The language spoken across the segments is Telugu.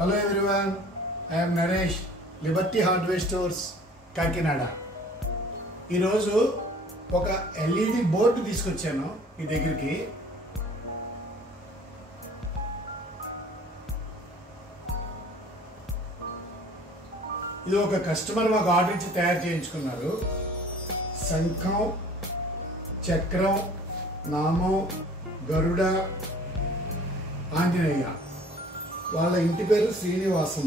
Hello everyone, I am Naresh, Liberty Hardware Stores, Kakinada. ఈ రోజు ఒక LED బోర్డు తీసుకొచ్చాను మీ దగ్గరికి. ఇది ఒక కస్టమర్ మాకు ఆర్డర్ ఇచ్చి తయారు చేయించుకున్నారు. శంఖం, చక్రం, నామం, గరుడ, ఆంజనేయ. వాళ్ళ ఇంటి పేరు శ్రీనివాసం.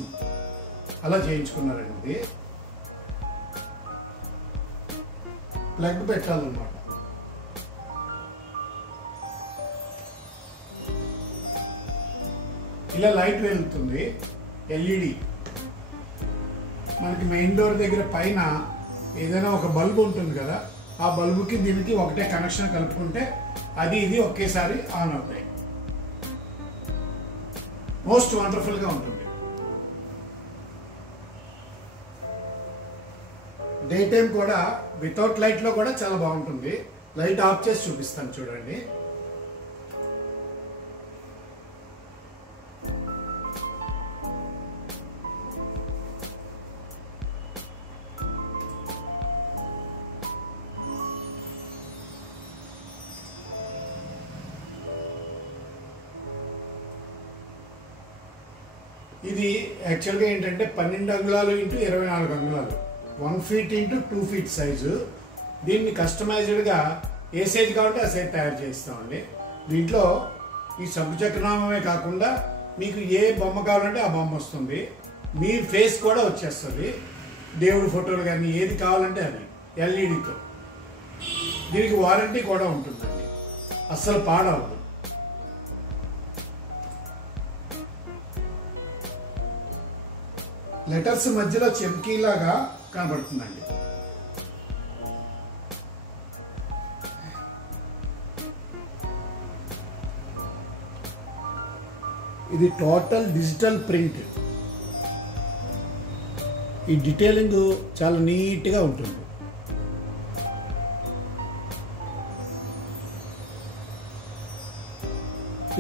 అలా చేయించుకున్నారండి. ప్లగ్ పెట్టాలన్నమాట. ఇలా లైట్ వెలుగుతుంది, LED. మనకి మెయిన్ డోర్ దగ్గర పైన ఏదైనా ఒక బల్బు ఉంటుంది కదా, ఆ బల్బుకి దీనికి ఒకటే కనెక్షన్ కలుపుకుంటే అది ఇది ఒకేసారి ఆన్ అవుతాయి. మోస్ట్ వండర్ఫుల్ గా ఉంటుంది. డే టైం కూడా వితౌట్ లైట్ లో కూడా చాలా బాగుంటుంది. లైట్ ఆఫ్ చేసి చూపిస్తాను చూడండి. ఇది యాక్చువల్గా ఏంటంటే 12 అంగుళాలు ఇంటూ 24 అంగుళాలు, 1 ఫీట్ ఇంటూ 2 ఫీట్ సైజు. దీన్ని కస్టమైజ్డ్గా ఏ సైజ్ కావాలంటే ఆ సైజ్ తయారు చేస్తామండి. దీంట్లో ఈ శంకుచక్రనామమే కాకుండా మీకు ఏ బొమ్మ కావాలంటే ఆ బొమ్మ వస్తుంది. మీ ఫేస్ కూడా వచ్చేస్తుంది. దేవుడి ఫోటోలు కానీ ఏది కావాలంటే అది LEDతో. దీనికి వారంటీ కూడా ఉంటుందండి, అస్సలు పాడవదు. లెటర్స్ మధ్యలో చెమ్కీలాగా కనబడుతుందండి. ఇది టోటల్ డిజిటల్ ప్రింట్. ఈ డీటెయిలింగ్ చాలా నీట్గా ఉంటుంది.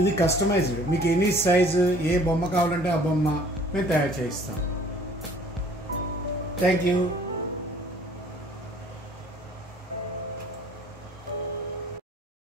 ఇది కస్టమైజ్డ్. మీకు ఎనీ సైజు ఏ బొమ్మ కావాలంటే ఆ బొమ్మ మేము తయారు చేయిస్తాం. Thank you.